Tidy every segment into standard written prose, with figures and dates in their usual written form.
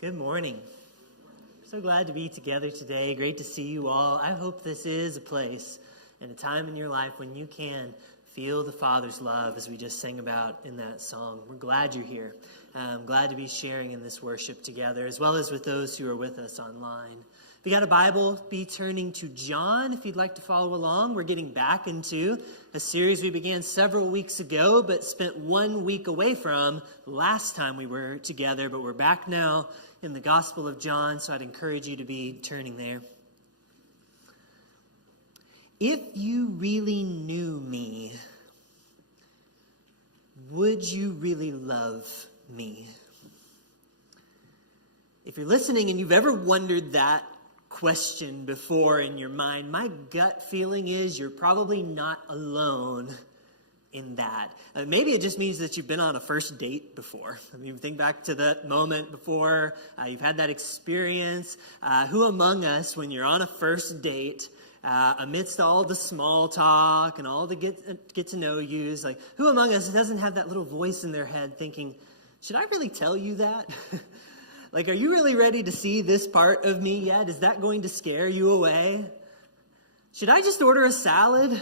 Good morning. So glad to be together today. Great to see you all. I hope this is a place and a time in your life when you can feel the Father's love, as we just sang about in that song. We're glad you're here. I'm glad to be sharing in this worship together, as well as with those who are with us online. If you got a Bible, be turning to John if you'd like to follow along. We're getting back into a series we began several weeks ago, but spent 1 week away from last time we were together. But we're back now in the Gospel of John, so I'd encourage you to be turning there. If you really knew me, would you really love me? If you're listening and you've ever wondered that question before in your mind, my gut feeling is you're probably not alone in that. Maybe it just means that you've been on a first date before. I mean, think back to that moment before you've had that experience. Who among us, when you're on a first date, amidst all the small talk and all the get to know yous, like who among us doesn't have that little voice in their head thinking, should I really tell you that? Like, are you really ready to see this part of me yet? Is that going to scare you away? Should I just order a salad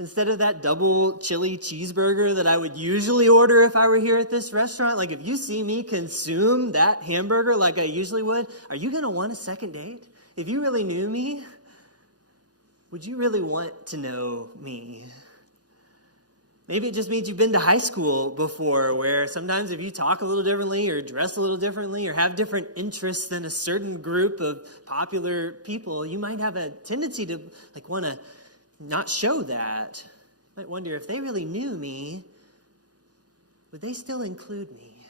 instead of that double chili cheeseburger that I would usually order if I were here at this restaurant? Like, if you see me consume that hamburger like I usually would, are you going to want a second date? If you really knew me, would you really want to know me? Maybe it just means you've been to high school before, where sometimes if you talk a little differently or dress a little differently or have different interests than a certain group of popular people, you might have a tendency to want to not show that. You might wonder, if they really knew me, would they still include me?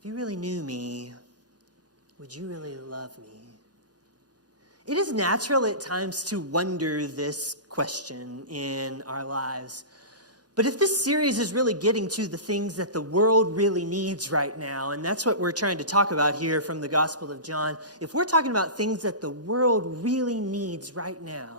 If you really knew me, would you really love me? It is natural at times to wonder this question in our lives. But if this series is really getting to the things that the world really needs right now, and that's what we're trying to talk about here from the Gospel of John, if we're talking about things that the world really needs right now,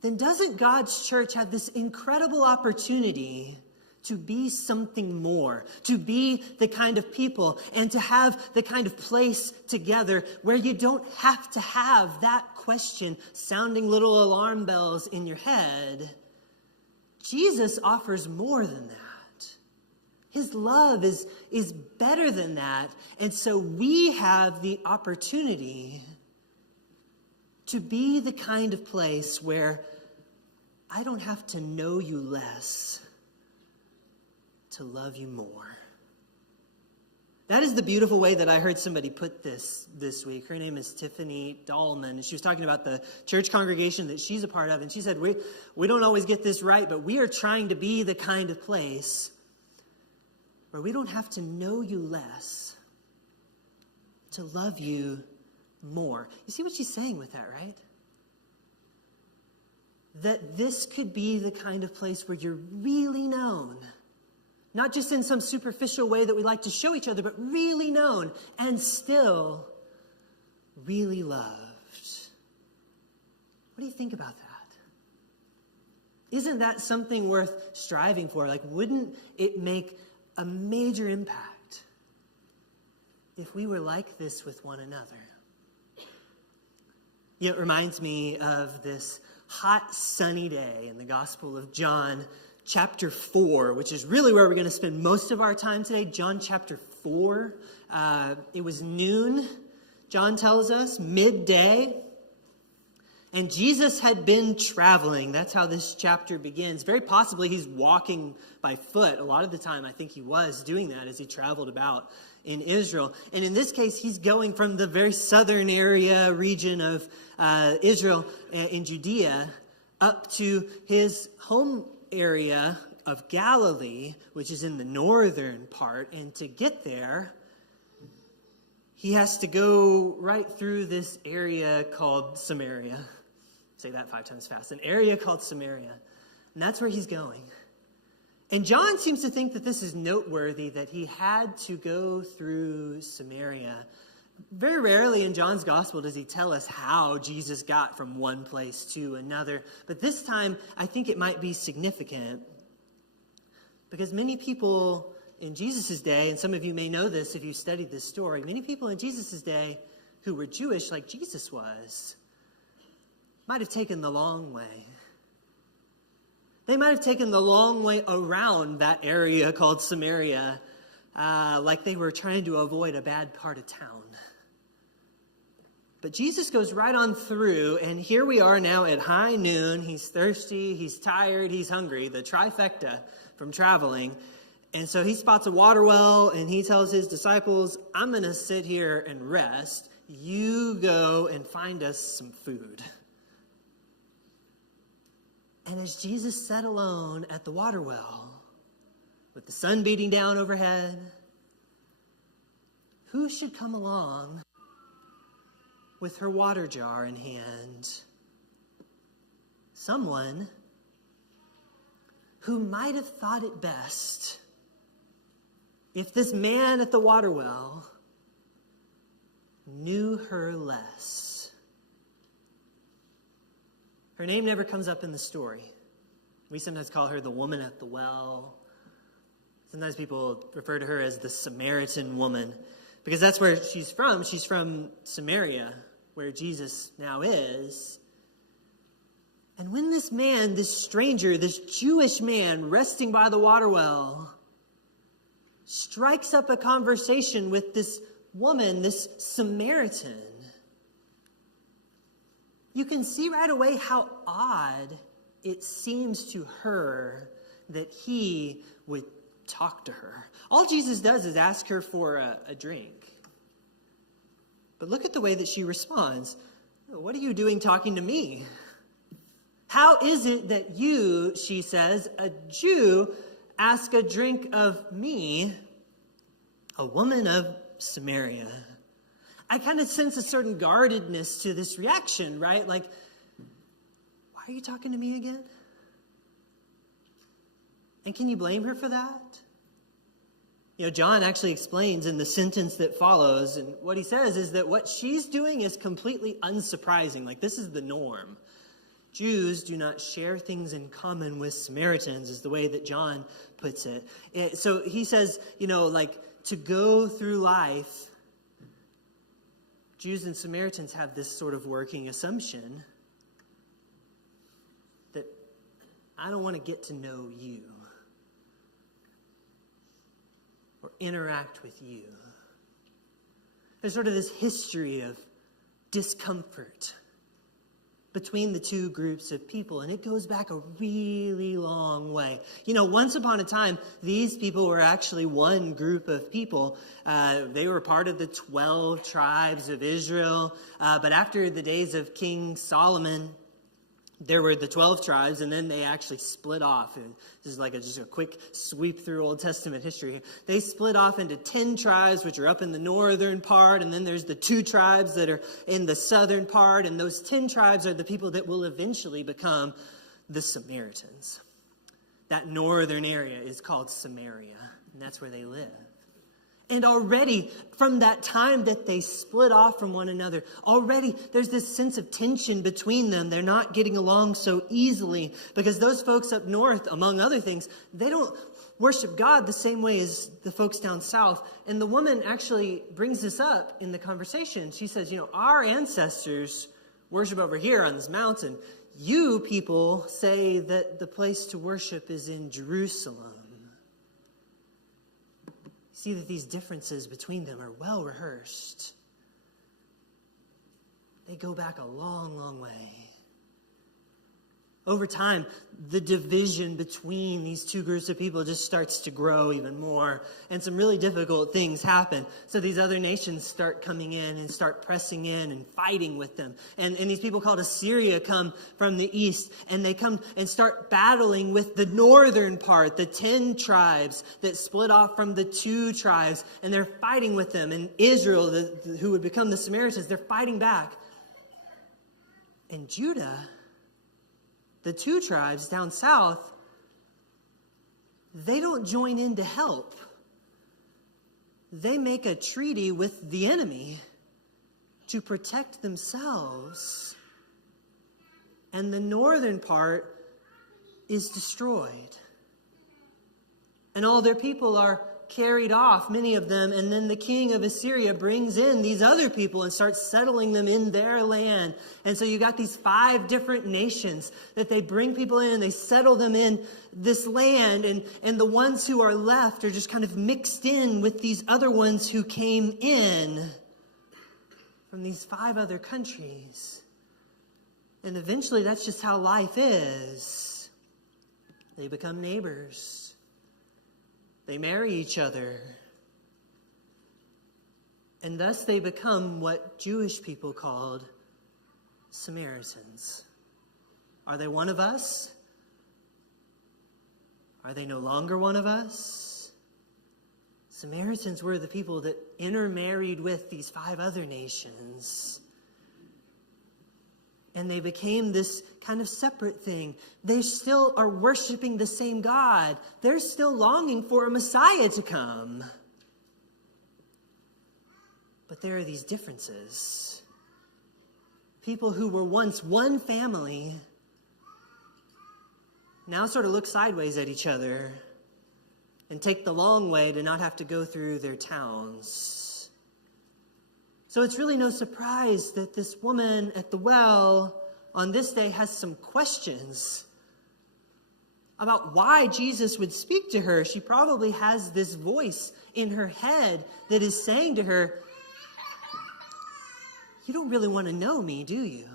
then doesn't God's church have this incredible opportunity to be something more, to be the kind of people and to have the kind of place together where you don't have to have that question sounding little alarm bells in your head? Jesus offers more than that. His love is better than that. And so we have the opportunity to be the kind of place where I don't have to know you less to love you more. That is the beautiful way that I heard somebody put this week. Her name is Tiffany Dahlman, and she was talking about the church congregation that she's a part of, and she said, we don't always get this right, but we are trying to be the kind of place where we don't have to know you less to love you more. You see what she's saying with that, right? That this could be the kind of place where you're really known. Not just in some superficial way that we like to show each other, but really known and still really loved. What do you think about that? Isn't that something worth striving for? Like, wouldn't it make a major impact if we were like this with one another? Yeah, it reminds me of this hot, sunny day in the Gospel of John, chapter 4, which is really where we're going to spend most of our time today. John chapter 4. It was noon, John tells us, midday. And Jesus had been traveling. That's how this chapter begins. Very possibly he's walking by foot. A lot of the time I think he was doing that as he traveled about in Israel. And in this case, he's going from the very southern region of Israel in Judea up to his home area of Galilee, which is in the northern part. And to get there, he has to go right through this area called Samaria. Say that 5 times fast. An area called Samaria. And that's where he's going. And John seems to think that this is noteworthy, that he had to go through Samaria. Very rarely in John's gospel does he tell us how Jesus got from one place to another. But this time, I think it might be significant because many people in Jesus' day, and some of you may know this if you studied this story, many people in Jesus' day who were Jewish like Jesus was might have taken the long way. They might have taken the long way around that area called Samaria, like they were trying to avoid a bad part of town. But Jesus goes right on through, and here we are now at high noon. He's thirsty, he's tired, he's hungry, the trifecta from traveling. And so he spots a water well, and he tells his disciples, I'm going to sit here and rest. You go and find us some food. And as Jesus sat alone at the water well, with the sun beating down overhead, who should come along with her water jar in hand? Someone who might have thought it best if this man at the water well knew her less. Her name never comes up in the story. We sometimes call her the woman at the well. Sometimes people refer to her as the Samaritan woman, because that's where she's from. She's from Samaria, where Jesus now is. And when this man, this stranger, this Jewish man resting by the water well, strikes up a conversation with this woman, this Samaritan, you can see right away how odd it seems to her that he would talk to her. All Jesus does is ask her for a drink. But look at the way that she responds. What are you doing talking to me? How is it that you, she says, a Jew, ask a drink of me, a woman of Samaria? I kind of sense a certain guardedness to this reaction, right? Like, why are you talking to me again? And can you blame her for that? You know, John actually explains in the sentence that follows, and what he says is that what she's doing is completely unsurprising. Like, this is the norm. Jews do not share things in common with Samaritans, is the way that John puts it. So he says, you know, like, to go through life, Jews and Samaritans have this sort of working assumption that I don't want to get to know you or interact with you. There's sort of this history of discomfort between the two groups of people, and it goes back a really long way. You know, once upon a time, these people were actually one group of people. They were part of the 12 tribes of Israel, but after the days of King Solomon, there were the 12 tribes, and then they actually split off. And this is like just a quick sweep through Old Testament history. They split off into 10 tribes, which are up in the northern part, and then there's the 2 tribes that are in the southern part, and those 10 tribes are the people that will eventually become the Samaritans. That northern area is called Samaria, and that's where they live. And already, from that time that they split off from one another, already there's this sense of tension between them. They're not getting along so easily because those folks up north, among other things, they don't worship God the same way as the folks down south. And the woman actually brings this up in the conversation. She says, you know, our ancestors worship over here on this mountain. You people say that the place to worship is in Jerusalem. See that these differences between them are well rehearsed. They go back a long, long way. Over time, the division between these two groups of people just starts to grow even more, and some really difficult things happen. So these other nations start coming in and start pressing in and fighting with them. And these people called Assyria come from the east, and they come and start battling with the northern part, the 10 tribes that split off from the 2 tribes, and they're fighting with them. And Israel, who would become the Samaritans, they're fighting back. And Judah, the 2 tribes down south, they don't join in to help. They make a treaty with the enemy to protect themselves. And the northern part is destroyed. And all their people are carried off, many of them, and then the king of Assyria brings in these other people and starts settling them in their land. And so you got these 5 different nations that they bring people in and they settle them in this land, and the ones who are left are just kind of mixed in with these other ones who came in from these 5 other countries. And eventually that's just how life is. They become neighbors. They marry each other. And thus they become what Jewish people called Samaritans. Are they one of us? Are they no longer one of us? Samaritans were the people that intermarried with these 5 other nations. And they became this kind of separate thing. They still are worshiping the same God. They're still longing for a Messiah to come. But there are these differences. People who were once one family now sort of look sideways at each other and take the long way to not have to go through their towns. So it's really no surprise that this woman at the well on this day has some questions about why Jesus would speak to her. She probably has this voice in her head that is saying to her, "You don't really want to know me, do you?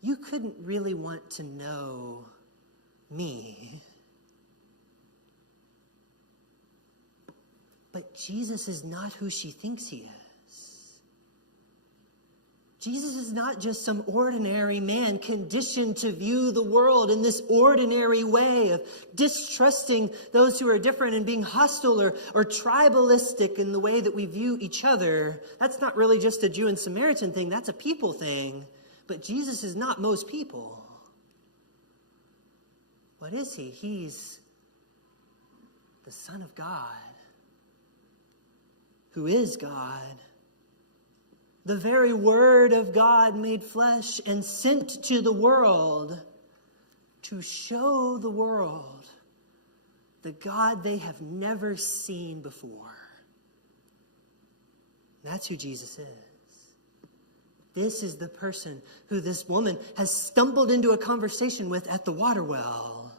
You couldn't really want to know me." But Jesus is not who she thinks he is. Jesus is not just some ordinary man conditioned to view the world in this ordinary way of distrusting those who are different and being hostile or tribalistic in the way that we view each other. That's not really just a Jew and Samaritan thing. That's a people thing. But Jesus is not most people. What is he? He's the Son of God, who is God, the very Word of God made flesh and sent to the world to show the world the God they have never seen before. That's who Jesus is. This is the person who this woman has stumbled into a conversation with at the water well.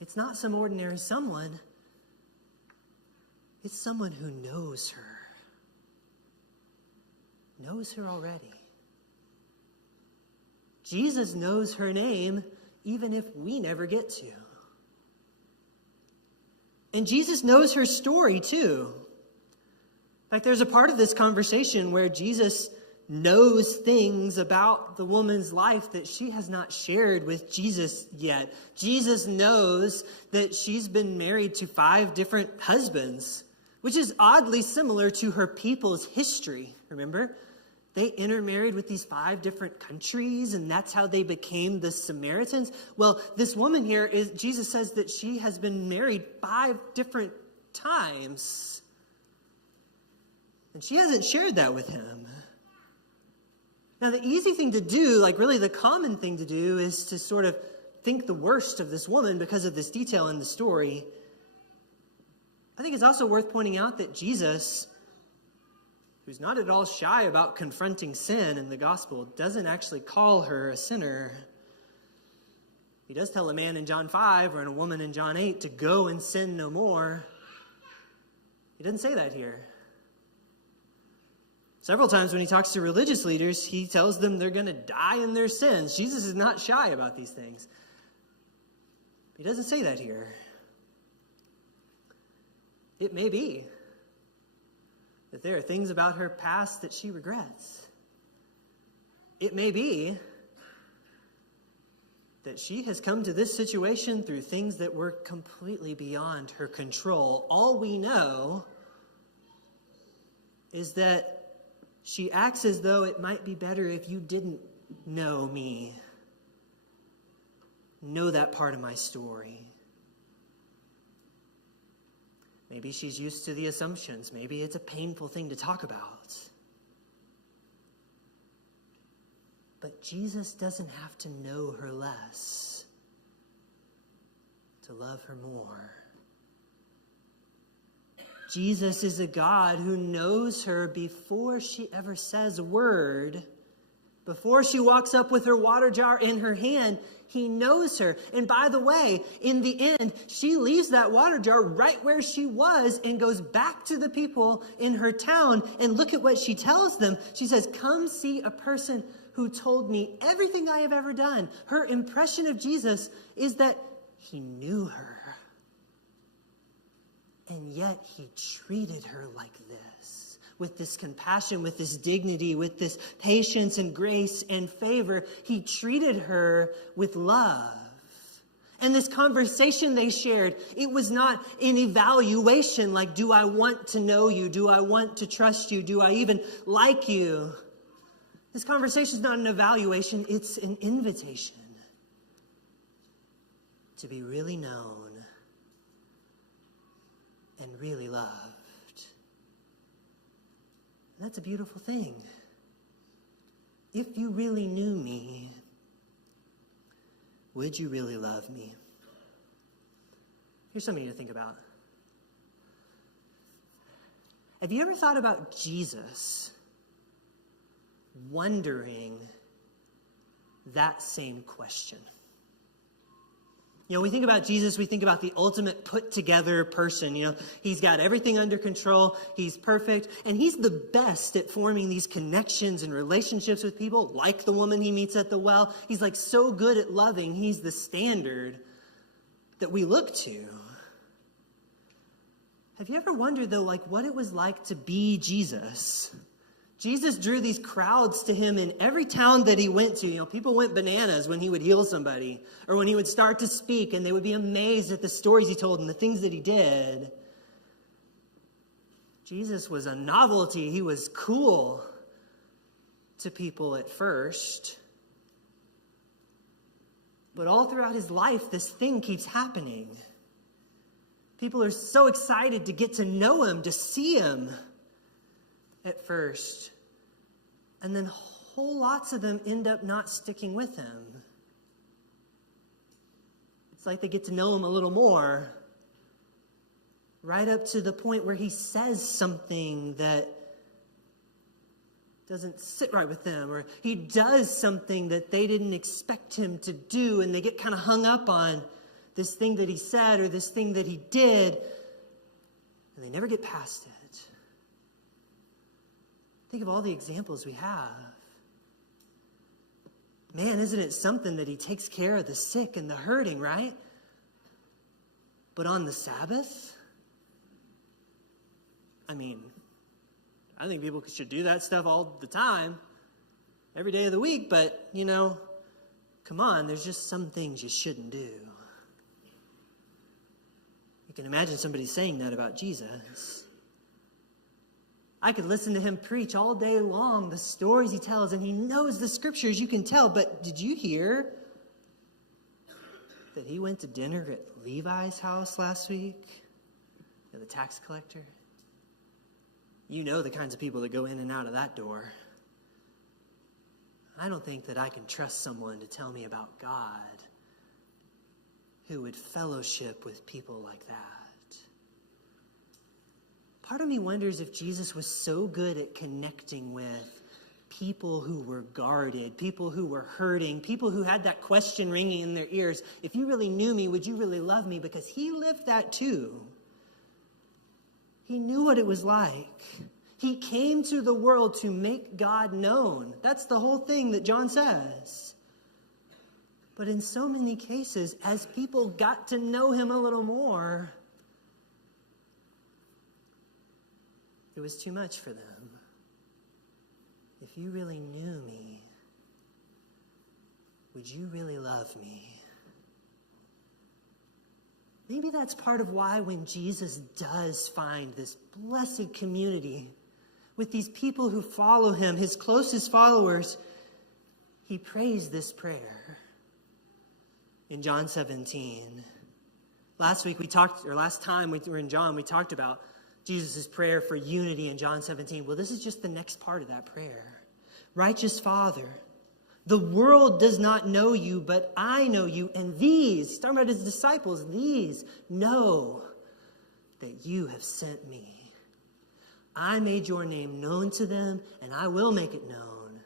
It's not some ordinary someone. It's someone who knows her already. Jesus knows her name, even if we never get to. And Jesus knows her story, too. In fact, there's a part of this conversation where Jesus knows things about the woman's life that she has not shared with Jesus yet. Jesus knows that she's been married to 5 different husbands, which is oddly similar to her people's history. Remember? They intermarried with these 5 different countries, and that's how they became the Samaritans. Well, this woman here, Jesus says that she has been married 5 different times. And she hasn't shared that with him. Now, the easy thing to do, like really the common thing to do, is to sort of think the worst of this woman because of this detail in the story. I think it's also worth pointing out that Jesus, who's not at all shy about confronting sin in the gospel, doesn't actually call her a sinner. He does tell a man in John 5 or a woman in John 8 to go and sin no more. He doesn't say that here. Several times when he talks to religious leaders, he tells them they're going to die in their sins. Jesus is not shy about these things. He doesn't say that here. It may be that there are things about her past that she regrets. It may be that she has come to this situation through things that were completely beyond her control. All we know is that she acts as though it might be better if you didn't know me, know that part of my story. Maybe she's used to the assumptions. Maybe it's a painful thing to talk about. But Jesus doesn't have to know her less to love her more. Jesus is a God who knows her before she ever says a word. Before she walks up with her water jar in her hand, he knows her. And by the way, in the end, she leaves that water jar right where she was and goes back to the people in her town. And look at what she tells them. She says, "Come see a person who told me everything I have ever done." Her impression of Jesus is that he knew her. And yet he treated her like this, with this compassion, with this dignity, with this patience and grace and favor. He treated her with love. And this conversation they shared, it was not an evaluation like, do I want to know you? Do I want to trust you? Do I even like you? This conversation is not an evaluation, it's an invitation to be really known and really loved. And that's a beautiful thing. If you really knew me, would you really love me? Here's something to think about. Have you ever thought about Jesus wondering that same question? You know, we think about Jesus, we think about the ultimate put-together person. You know, he's got everything under control, he's perfect, and he's the best at forming these connections and relationships with people, like the woman he meets at the well. He's like so good at loving, he's the standard that we look to. Have you ever wondered, though, like what it was like to be Jesus? Jesus drew these crowds to him in every town that he went to. You know, people went bananas when he would heal somebody or when he would start to speak, and they would be amazed at the stories he told and the things that he did. Jesus was a novelty. He was cool to people at first. But all throughout his life, this thing keeps happening. People are so excited to get to know him, to see him at first. And then whole lots of them end up not sticking with him. It's like they get to know him a little more, right up to the point where he says something that doesn't sit right with them, or he does something that they didn't expect him to do, and they get kind of hung up on this thing that he said or this thing that he did, and they never get past it. Think of all the examples we have. Man, isn't it something that he takes care of the sick and the hurting, right? But on the Sabbath? I mean, I think people should do that stuff all the time, every day of the week, but, you know, come on, there's just some things you shouldn't do. You can imagine somebody saying that about Jesus. I could listen to him preach all day long, the stories he tells, and he knows the scriptures, you can tell. But did you hear that he went to dinner at Levi's house last week? The tax collector? You know the kinds of people that go in and out of that door. I don't think that I can trust someone to tell me about God who would fellowship with people like that. Part of me wonders if Jesus was so good at connecting with people who were guarded, people who were hurting, people who had that question ringing in their ears. If you really knew me, would you really love me? Because he lived that too. He knew what it was like. He came to the world to make God known. That's the whole thing that John says. But in so many cases, as people got to know him a little more, it was too much for them. If you really knew me, would you really love me? Maybe that's part of why when Jesus does find this blessed community with these people who follow him, his closest followers, he prays this prayer in John 17. Last time we were in John, we talked about Jesus' prayer for unity in John 17. Well, this is just the next part of that prayer. Righteous Father, The world does not know you, but I know you. And these, talking about his disciples, these know that you have sent me. I made your name known to them, and I will make it known,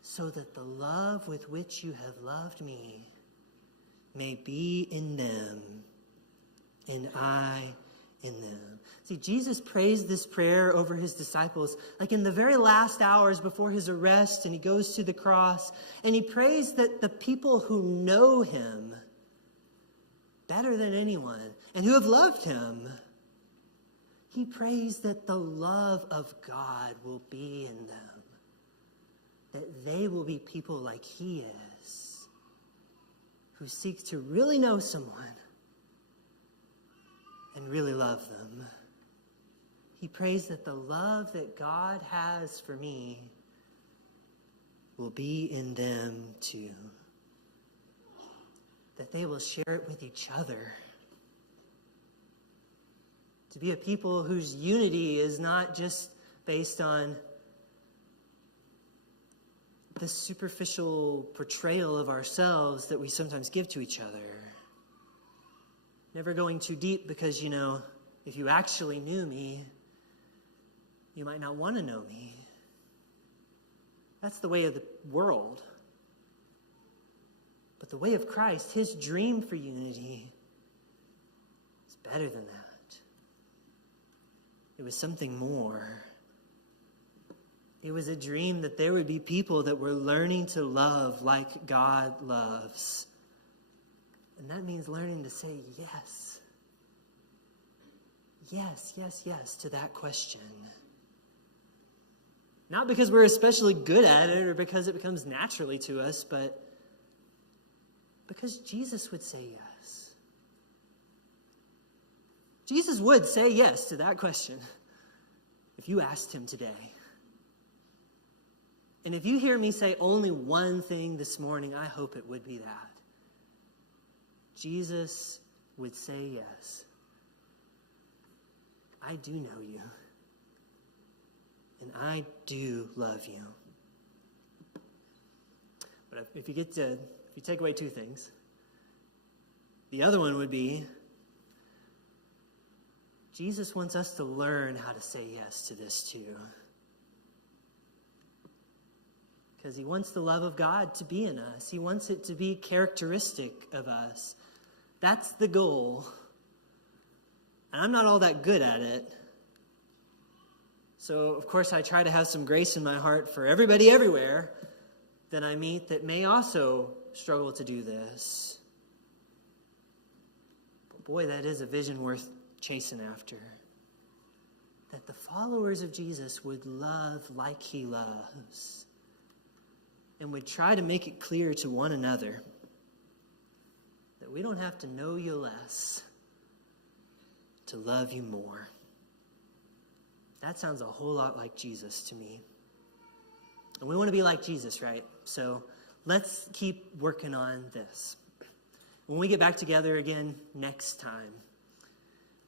so that the love with which you have loved me may be in them, and I in them. See, Jesus prays this prayer over his disciples, like in the very last hours before his arrest, and he goes to the cross, and he prays that the people who know him better than anyone, and who have loved him, he prays that the love of God will be in them, that they will be people like he is, who seek to really know someone and really love them. He prays that the love that God has for me will be in them too, that they will share it with each other. To be a people whose unity is not just based on the superficial portrayal of ourselves that we sometimes give to each other. Never going too deep because, if you actually knew me, you might not want to know me. That's the way of the world. But the way of Christ, his dream for unity, is better than that. It was something more. It was a dream that there would be people that were learning to love like God loves. And that means learning to say yes. Yes, yes, yes to that question. Not because we're especially good at it or because it becomes naturally to us, but because Jesus would say yes. Jesus would say yes to that question if you asked him today. And if you hear me say only one thing this morning, I hope it would be that. Jesus would say yes. I do know you. And I do love you. But if you take away two things, the other one would be Jesus wants us to learn how to say yes to this too. Because he wants the love of God to be in us. He wants it to be characteristic of us. That's the goal. And I'm not all that good at it. So, of course, I try to have some grace in my heart for everybody everywhere that I meet that may also struggle to do this. But boy, that is a vision worth chasing after. That the followers of Jesus would love like he loves. And would try to make it clear to one another that we don't have to know you less to love you more. That sounds a whole lot like Jesus to me. And we want to be like Jesus, right? So let's keep working on this. When we get back together again next time,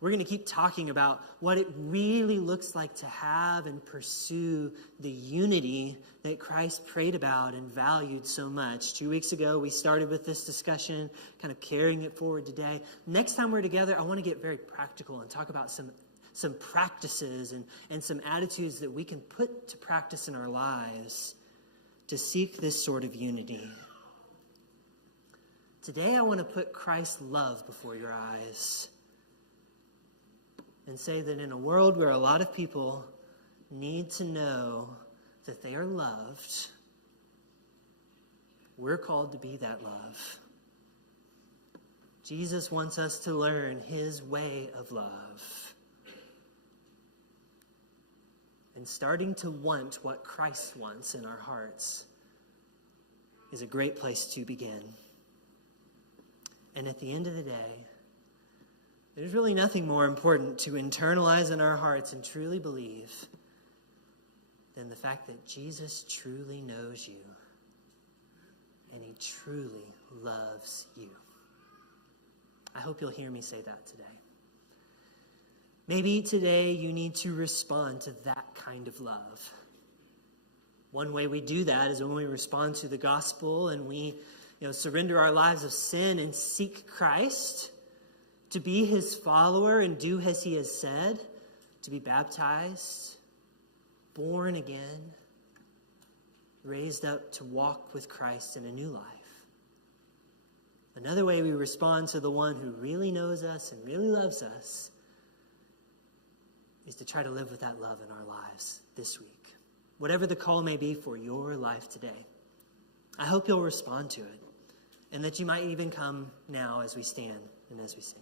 we're going to keep talking about what it really looks like to have and pursue the unity that Christ prayed about and valued so much. 2 weeks ago, we started with this discussion, kind of carrying it forward today. Next time we're together, I want to get very practical and talk about some practices and some attitudes that we can put to practice in our lives to seek this sort of unity. Today, I want to put Christ's love before your eyes and say that in a world where a lot of people need to know that they are loved, we're called to be that love. Jesus wants us to learn his way of love. And starting to want what Christ wants in our hearts is a great place to begin. And at the end of the day, there's really nothing more important to internalize in our hearts and truly believe than the fact that Jesus truly knows you and he truly loves you. I hope you'll hear me say that today. Maybe today you need to respond to that kind of love. One way we do that is when we respond to the gospel and we surrender our lives of sin and seek Christ to be his follower and do as he has said, to be baptized, born again, raised up to walk with Christ in a new life. Another way we respond to the one who really knows us and really loves us is to try to live with that love in our lives this week. Whatever the call may be for your life today, I hope you'll respond to it, and that you might even come now as we stand and as we sing.